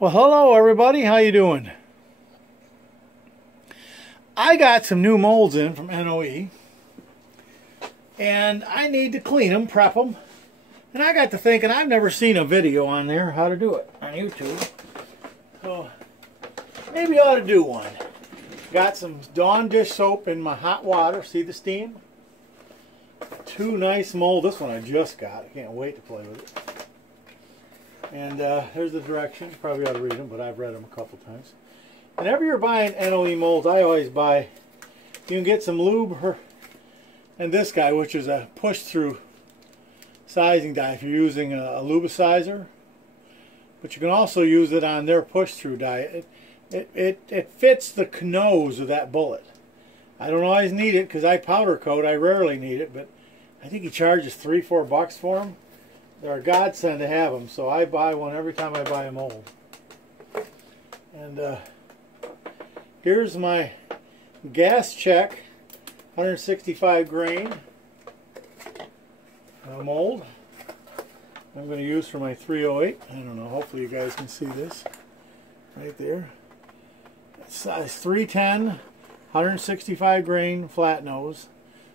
Well, hello everybody. How you doing? I got some new molds in from NOE, and I need to clean them, prep them. And I got to thinking, I've never seen a video on there how to do it on YouTube. So maybe I ought to do one. Got some Dawn dish soap in my hot water. See the steam? Two nice molds. This one I just got. I can't wait to play with it. And here's the directions. Probably ought to read them, but I've read them a couple times. Whenever you're buying NOE molds, I always buy, you can get some lube and this guy, which is a push-through sizing die if you're using a lubicizer. But you can also use it on their push-through die. It fits the nose of that bullet. I don't always need it because I powder coat. I rarely need it, but I think he charges $3-4 for them. They're a godsend to have them, so I buy one every time I buy a mold. And here's my gas check 165 grain mold I'm going to use for my 308. I don't know, hopefully you guys can see this right there. Size 310, 165 grain flat nose.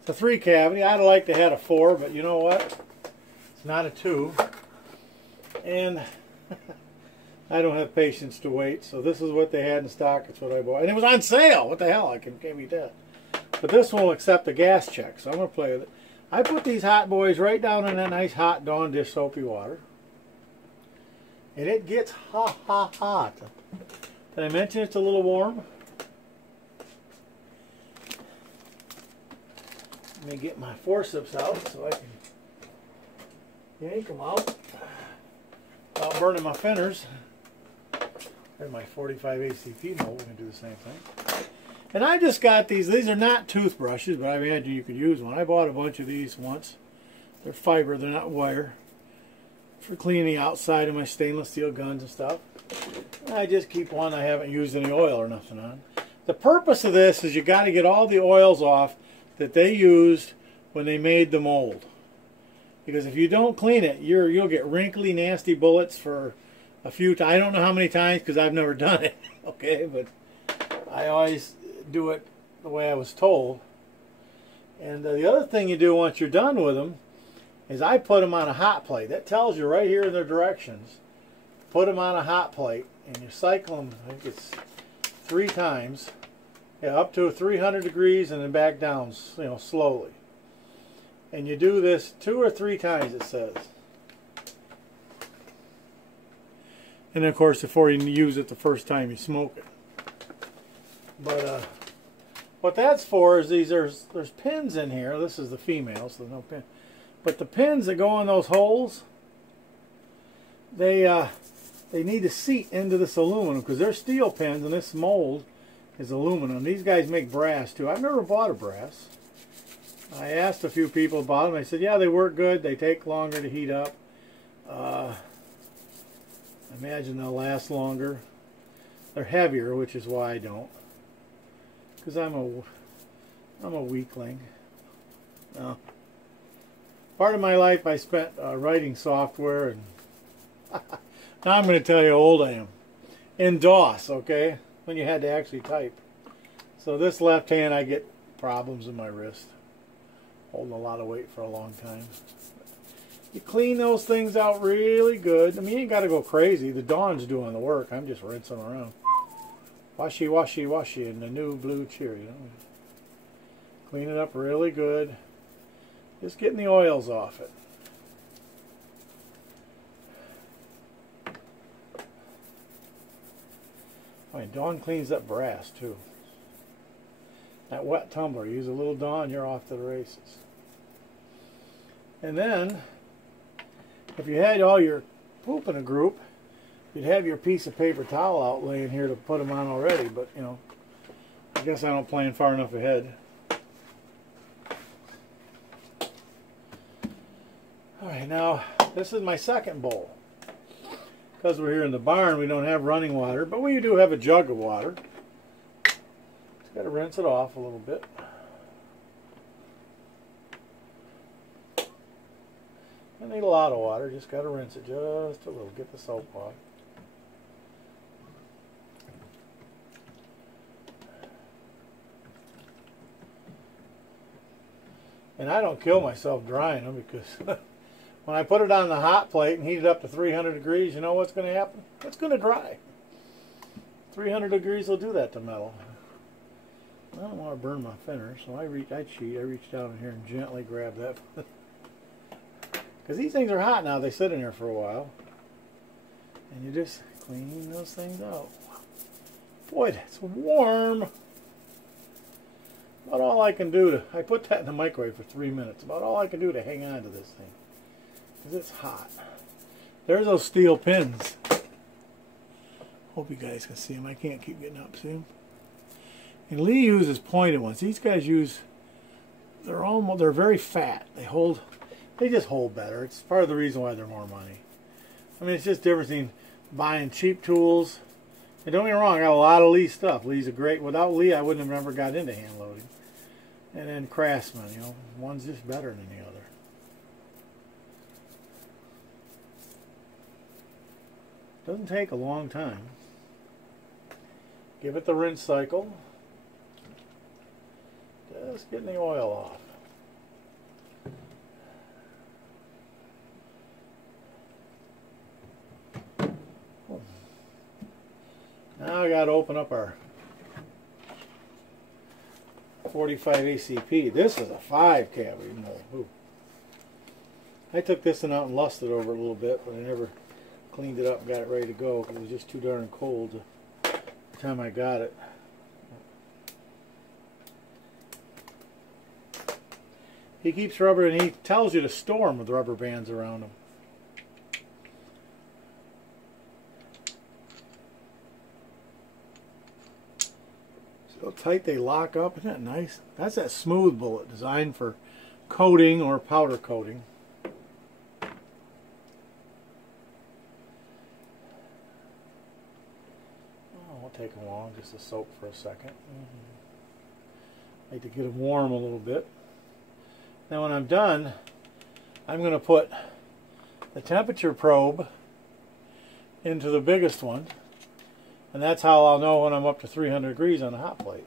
It's a 3 cavity. I'd like to have a 4, but you know what? It's not a 2, and I don't have patience to wait, so this is what they had in stock. It's what I bought, and it was on sale. What the hell, I can't beat that. But this one will accept a gas check, so I'm going to play with it. I put these hot boys right down in that nice hot Dawn dish soapy water, and it gets hot. Did I mention it's a little warm? Let me get my forceps out so I can yank them out without burning my fingers. There's my 45 ACP mold. We're going to do the same thing. And I just got these. These are not toothbrushes, but I imagine you could use one. I bought a bunch of these once. They're fiber, they're not wire. For cleaning the outside of my stainless steel guns and stuff. And I just keep one I haven't used any oil or nothing on. The purpose of this is you got to get all the oils off that they used when they made the mold. Because if you don't clean it, you'll get wrinkly, nasty bullets for a few times. I don't know how many times because I've never done it. Okay, but I always do it the way I was told. And the other thing you do once you're done with them is I put them on a hot plate. That tells you right here in the directions. Put them on a hot plate and you cycle them, I think it's 3 times. Yeah, up to 300 degrees and then back down, you know, slowly. And you do this 2 or 3 times, it says. And of course, before you use it the first time you smoke it. But what that's for is there's pins in here. This is the female, so there's no pin. But the pins that go in those holes, they need to seat into this aluminum because they're steel pins, and this mold is aluminum. These guys make brass too. I've never bought a brass. I asked a few people about them. They said, yeah, they work good. They take longer to heat up. I imagine they'll last longer. They're heavier, which is why I don't. Because I'm a weakling. No. Part of my life I spent writing software, and now I'm going to tell you how old I am. In DOS, okay? When you had to actually type. So this left hand, I get problems in my wrist. Holding a lot of weight for a long time. You clean those things out really good. I mean, you ain't got to go crazy. The Dawn's doing the work. I'm just rinsing around. Washy, washy, washy in the new blue Cheerio. Clean it up really good. Just getting the oils off it. I mean, Dawn cleans up brass too. That wet tumbler, use a little Dawn, you're off to the races. And then, if you had all your poop in a group, you'd have your piece of paper towel out laying here to put them on already, but you know, I guess I don't plan far enough ahead. Alright, now, this is my second bowl. Because we're here in the barn, we don't have running water, but we do have a jug of water. Just got to rinse it off a little bit. Don't need a lot of water, just got to rinse it just a little, get the soap off. And I don't kill myself drying them because when I put it on the hot plate and heat it up to 300 degrees, you know what's going to happen? It's going to dry. 300 degrees will do that to metal. I don't want to burn my finish, so I cheat. I reach down in here and gently grab that. Because these things are hot now. They sit in there for a while. And you just clean those things out. Boy, that's warm. About all I can do to... I put that in the microwave for 3 minutes. About all I can do to hang on to this thing. Because it's hot. There's those steel pins. Hope you guys can see them. I can't keep getting up. See them? And Lee uses pointed ones. These guys use... They're very fat. They just hold better. It's part of the reason why they're more money. I mean, it's just different than buying cheap tools. And don't get me wrong, I got a lot of Lee stuff. Lee's a great... Without Lee, I wouldn't have ever got into hand loading. And then Craftsman, you know, one's just better than the other. Doesn't take a long time. Give it the rinse cycle. Just getting the oil off. Now I got to open up our 45 ACP. This is a 5 cavity mold. Ooh. I took this one out and lusted over it a little bit, but I never cleaned it up and got it ready to go because it was just too darn cold the time I got it. He keeps rubber, and he tells you to store them with rubber bands around them. So tight they lock up. Isn't that nice? That's that smooth bullet designed for coating or powder coating. Oh, won't take them long just to soak for a second. Like to get them warm a little bit. Now when I'm done, I'm going to put the temperature probe into the biggest one, and that's how I'll know when I'm up to 300 degrees on a hot plate.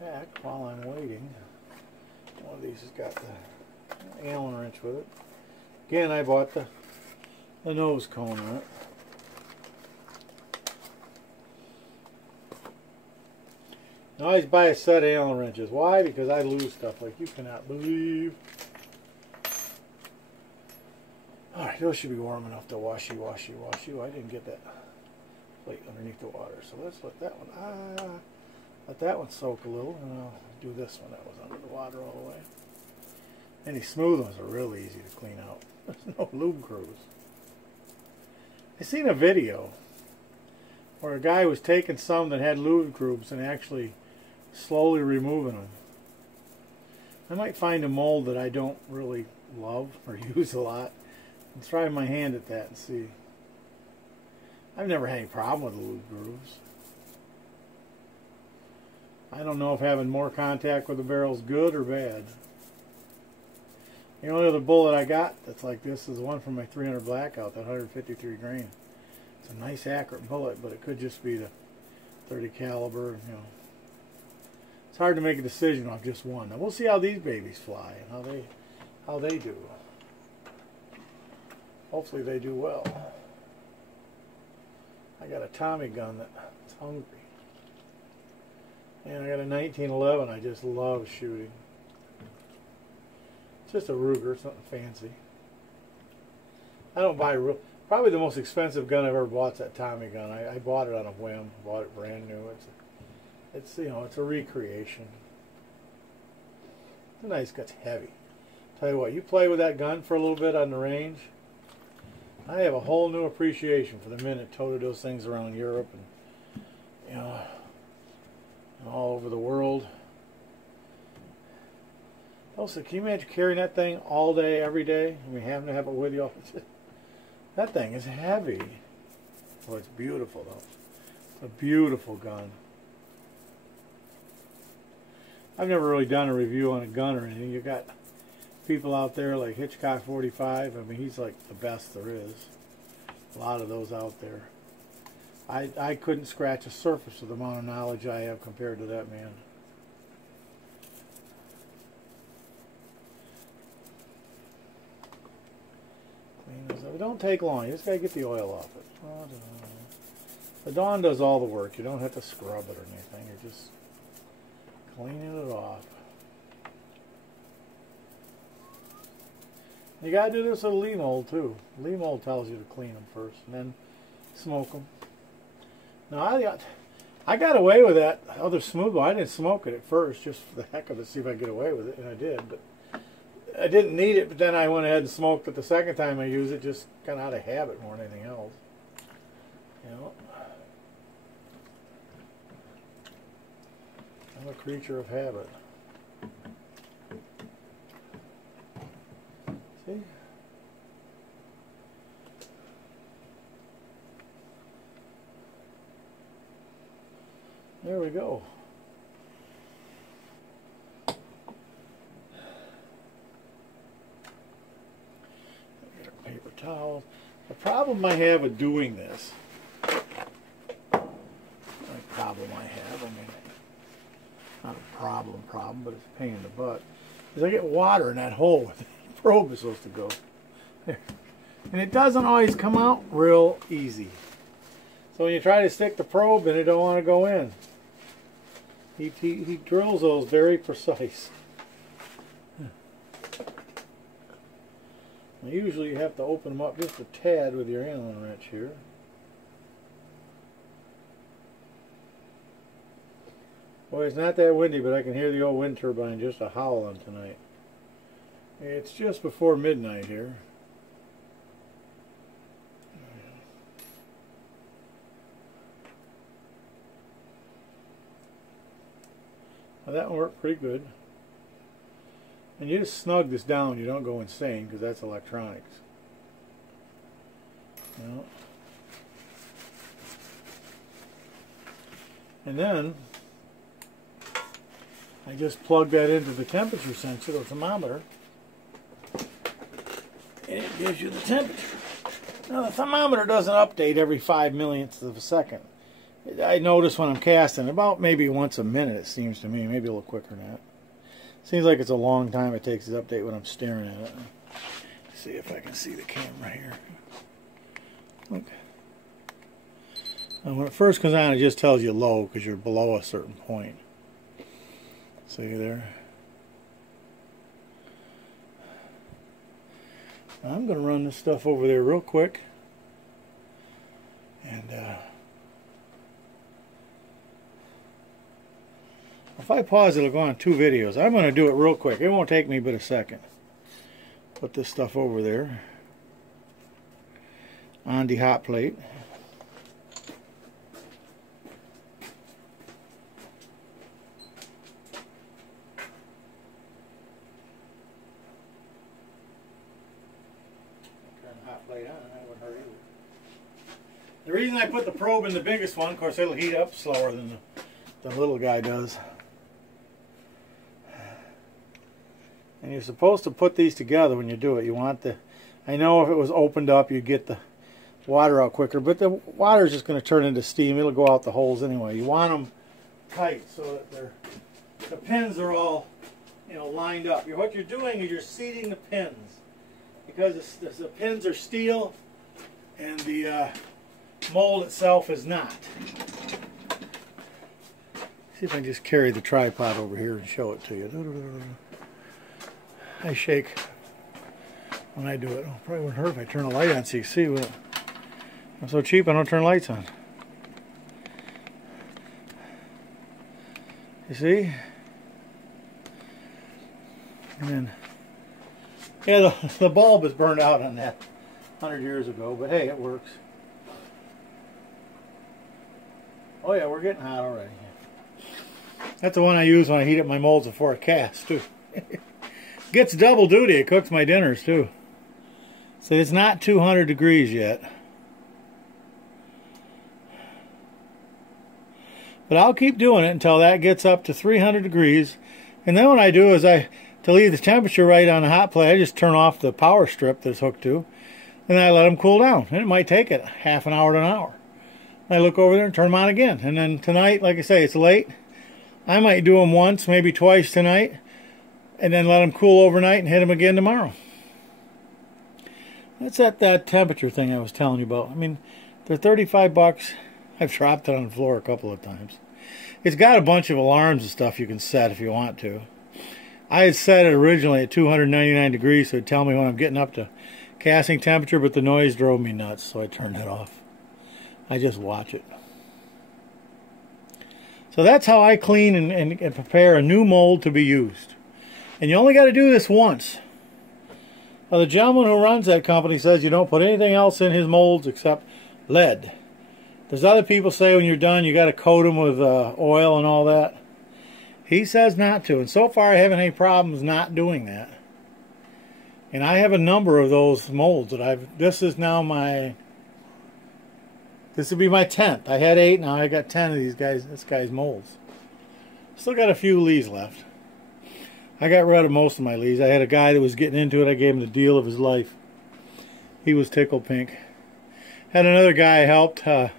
In fact, while I'm waiting, one of these has got the Allen wrench with it. Again, I bought the nose cone on it. I always buy a set of Allen wrenches. Why? Because I lose stuff like you cannot believe. Alright, those should be warm enough to wash you. I didn't get that plate underneath the water, so let's let that one let that one soak a little, and I'll do this one that was under the water all the way. Any smooth ones are really easy to clean out. There's no lube grooves. I seen a video where a guy was taking some that had lube grooves and actually slowly removing them. I might find a mold that I don't really love or use a lot and try my hand at that and see. I've never had any problem with the lube grooves. I don't know if having more contact with the barrel is good or bad. The only other bullet I got that's like this is the one from my 300 Blackout, that 153 grain. It's a nice accurate bullet, but it could just be the 30 caliber, you know. It's hard to make a decision off just one. Now we'll see how these babies fly and how they do. Hopefully they do well. I got a Tommy gun that's hungry. And I got a 1911 I just love shooting. It's just a Ruger, something fancy. I don't buy probably the most expensive gun I've ever bought is that Tommy gun. I bought it on a whim. Bought it brand new. It's you know, it's a recreation. It's a nice gun. It's heavy. Tell you what, you play with that gun for a little bit on the range, I have a whole new appreciation for the men that toted those things around Europe and, you know, all over the world. Also, can you imagine carrying that thing all day, every day? I mean, having to have it with you. That thing is heavy. Oh, it's beautiful, though. It's a beautiful gun. I've never really done a review on a gun or anything. You've got people out there like Hitchcock 45. I mean, he's like the best there is. A lot of those out there. I couldn't scratch a surface of the amount of knowledge I have compared to that man. It don't take long. You just got to get the oil off it. The Dawn does all the work. You don't have to scrub it or anything. You're just cleaning it off. You got to do this with a NOE mold too. NOE mold tells you to clean them first and then smoke them. Now I got away with that other smooth one. I didn't smoke it at first just for the heck of it, see if I could get away with it, and I did. But I didn't need it, but then I went ahead and smoked it the second time I used it, just kind of out of habit more than anything else. You know, I'm a creature of habit. See? There we go. Paper towel. The problem I have with doing this, not a problem, but it's a pain in the butt, is I get water in that hole where the probe is supposed to go. There. And it doesn't always come out real easy. So when you try to stick the probe in, it don't want to go in. He drills those very precise. Now usually you have to open them up just a tad with your Allen wrench here. Boy, it's not that windy, but I can hear the old wind turbine just a howling tonight. It's just before midnight here. Well, that one worked pretty good. And you just snug this down, you don't go insane, because that's electronics. You know? And then I just plug that into the temperature sensor, the thermometer, and it gives you the temperature. Now the thermometer doesn't update every 5 millionths of a second. I notice when I'm casting, about maybe once a minute it seems to me, maybe a little quicker than that. Seems like it's a long time it takes to update when I'm staring at it. Let's see if I can see the camera here. Look. And when it first comes on, it just tells you low because you're below a certain point. See there? Now I'm going to run this stuff over there real quick. And if I pause, it'll go on 2 videos. I'm going to do it real quick. It won't take me but a second. Put this stuff over there on the hot plate. Turn the hot plate on, that wouldn't hurt either. The reason I put the probe in the biggest one, of course, it'll heat up slower than the little guy does. And you're supposed to put these together when you do it. You want the, I know if it was opened up you'd get the water out quicker, but the water is just going to turn into steam. It'll go out the holes anyway. You want them tight so that the pins are all, you know, lined up. What you're doing is you're seating the pins, because the pins are steel and the mold itself is not. See if I can just carry the tripod over here and show it to you. I shake when I do it. Oh, probably wouldn't hurt if I turn the light on so you see what. I'm so cheap I don't turn lights on. You see? And then, yeah, the bulb is burned out on that 100 years ago, but hey, it works. Oh yeah, we're getting hot already. That's the one I use when I heat up my molds before I cast too. Gets double duty. It cooks my dinners too. So it's not 200 degrees yet. But I'll keep doing it until that gets up to 300 degrees. And then what I do is to leave the temperature right on the hot plate, I just turn off the power strip that's hooked to. And I let them cool down. And it might take it half an hour to an hour. I look over there and turn them on again. And then tonight, like I say, it's late. I might do them once, maybe twice tonight. And then let them cool overnight and hit them again tomorrow. That's at that temperature thing I was telling you about. I mean, they're 35 bucks. I've dropped it on the floor a couple of times. It's got a bunch of alarms and stuff you can set if you want to. I had set it originally at 299 degrees, so it'd tell me when I'm getting up to casting temperature, but the noise drove me nuts, so I turned it off. I just watch it. So that's how I clean and prepare a new mold to be used. And you only got to do this once. Now, the gentleman who runs that company says you don't put anything else in his molds except lead. There's other people say when you're done you got to coat them with oil and all that. He says not to, and so far I haven't any problems not doing that. And I have a number of those molds that this is now this would be my 10th. I had 8, now I got 10 of this guy's molds. Still got a few leads left. I got rid of most of my leads. I had a guy that was getting into it. I gave him the deal of his life. He was tickled pink. Had another guy helped, a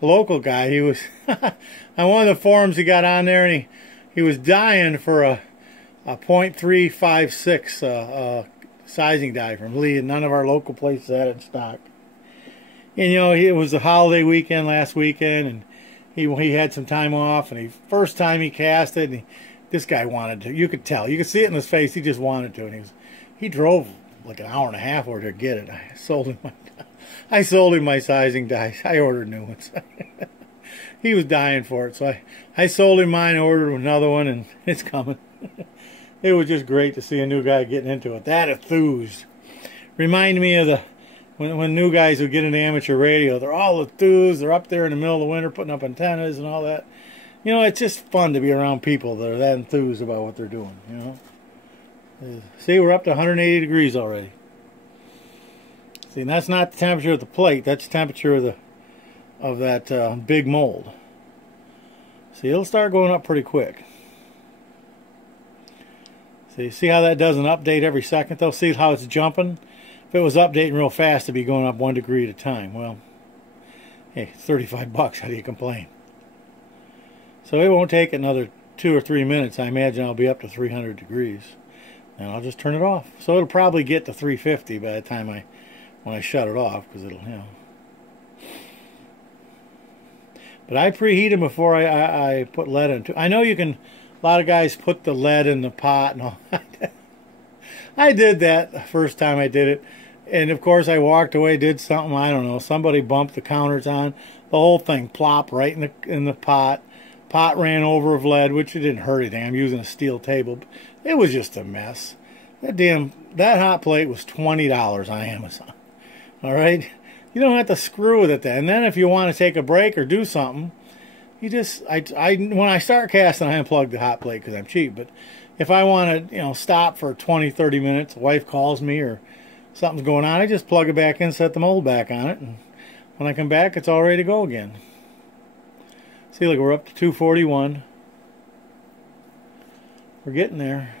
local guy. He was on one of the forums he got on there, and he was dying for a .356 sizing die from Lee, and none of our local places had it in stock. And you know, it was a holiday weekend last weekend, and he had some time off, and first time he cast it, and this guy wanted to. You could tell. You could see it in his face. He just wanted to, and he drove like an hour and a half over to get it. I sold him my sizing dies. I ordered new ones. He was dying for it, so I sold him mine, ordered another one, and it's coming. It was just great to see a new guy getting into it. That enthused. Reminded me of when new guys would get into amateur radio. They're all enthused. They're up there in the middle of the winter putting up antennas and all that. You know, it's just fun to be around people that are that enthused about what they're doing, you know. See, we're up to 180 degrees already. See, and that's not the temperature of the plate. That's the temperature of that big mold. See, it'll start going up pretty quick. See how that doesn't update every second, though? See how it's jumping? If it was updating real fast, it'd be going up 1 degree at a time. Well, hey, it's 35 bucks. How do you complain? So it won't take another 2 or 3 minutes. I imagine I'll be up to 300 degrees. And I'll just turn it off. So it'll probably get to 350 by the time when I shut it off, because it'll, you know. But I preheat them before I put lead into. I know you can. A lot of guys put the lead in the pot and all. I did that the first time I did it, and of course I walked away, did something, I don't know. Somebody bumped the counters on. The whole thing plopped right in the pot. Pot ran over of lead, which it didn't hurt anything. I'm using a steel table. It was just a mess. That hot plate was $20 on Amazon. All right, you don't have to screw with it then. And then if you want to take a break or do something, you just when I start casting, I unplug the hot plate because I'm cheap. But if I want to, you know, stop for 20-30 minutes, the wife calls me or something's going on, I just plug it back in, set the mold back on it, and when I come back, it's all ready to go again. See, look, we're up to 241. We're getting there.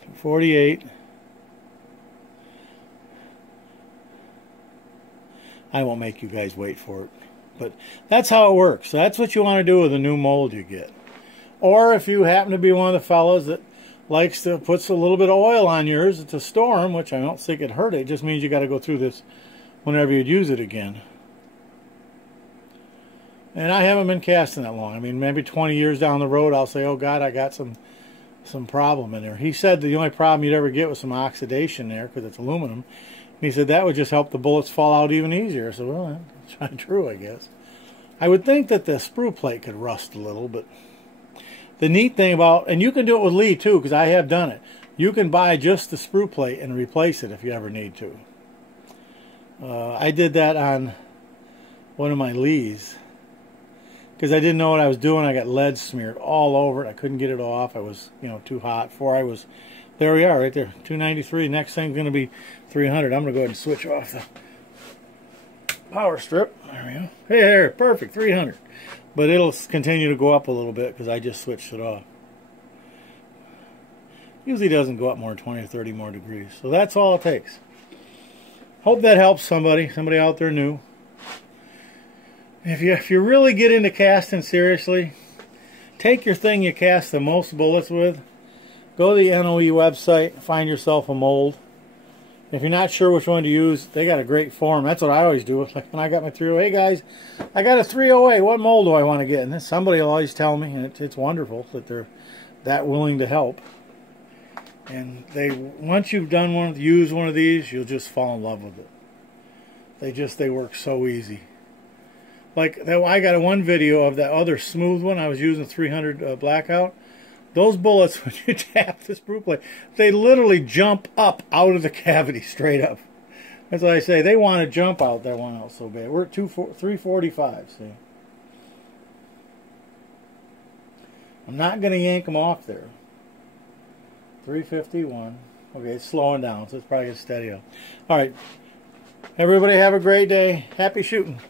248. I won't make you guys wait for it. But that's how it works. That's what you want to do with a new mold you get. Or if you happen to be one of the fellows that likes to puts a little bit of oil on yours to store them, which I don't think it hurt. It just means you got to go through this whenever you'd use it again. And I haven't been casting that long. I mean, maybe 20 years down the road, I'll say, oh God, I got some problem in there. He said the only problem you'd ever get was some oxidation there because it's aluminum. And he said that would just help the bullets fall out even easier. So, well, that's not true, I guess. I would think that the sprue plate could rust a little, but the neat thing about, and you can do it with Lee too, because I have done it. You can buy just the sprue plate and replace it if you ever need to. I did that on one of my Lees because I didn't know what I was doing. I got lead smeared all over it. I couldn't get it off. I was, you know, too hot. There we are, right there, 293. Next thing's going to be 300. I'm going to go ahead and switch off the power strip. There we go. Hey, there, perfect, 300. But it'll continue to go up a little bit because I just switched it off. Usually doesn't go up more than 20 or 30 more degrees. So that's all it takes. Hope that helps somebody out there new. If you really get into casting seriously, take your thing you cast the most bullets with go to the NOE website, find yourself a mold. If you're not sure which one to use, they got a great forum. That's what I always do. Like when I got my 308, hey guys, I got a 308. What mold do I want to get? And somebody will always tell me, and it's wonderful that they're that willing to help. And once you've done use one of these, you'll just fall in love with it. They work so easy. Like I got one video of that other smooth one I was using, 300 blackout. Those bullets, when you tap this sprue plate, they literally jump up out of the cavity straight up. That's what I say. They want to jump out that one out so bad. We're at 345. See, I'm not going to yank them off there. 351. Okay, it's slowing down, so it's probably going to steady up. All right. Everybody have a great day. Happy shooting.